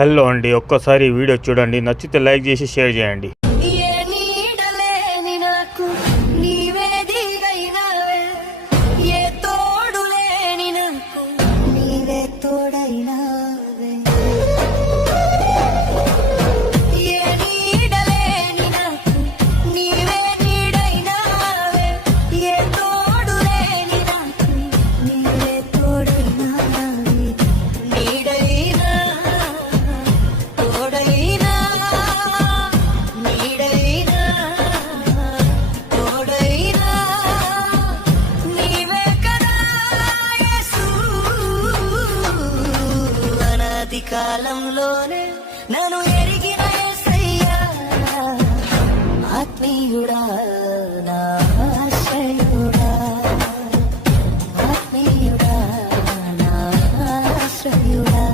Hello అండి, ఒక్కసారి video చూడండి, నచ్చితే లైక్ చేసి షేర్ చేయండి. కాలంలోనే నన్ను ఎరిగిన యేసయ్యా ఆత్మీయుడా, నా ఆశ్రయుడా, ఆత్మీయుడా, నా ఆశ్రయుడా.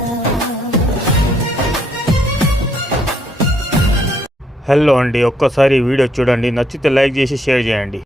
హలో అండి, ఒక్కసారి వీడియో చూడండి, నచ్చితే లైక్ చేసి షేర్ చేయండి.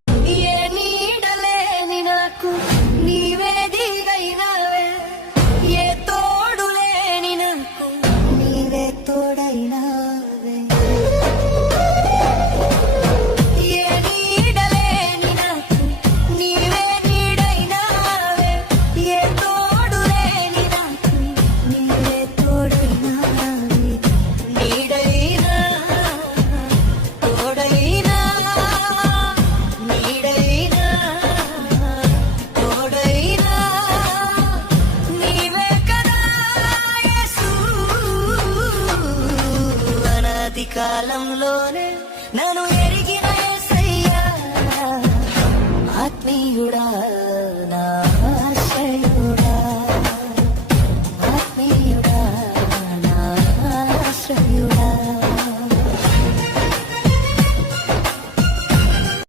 కాలంలోనే నన్ను ఎరిగిన యేసయ్యా ఆత్మీయుడా.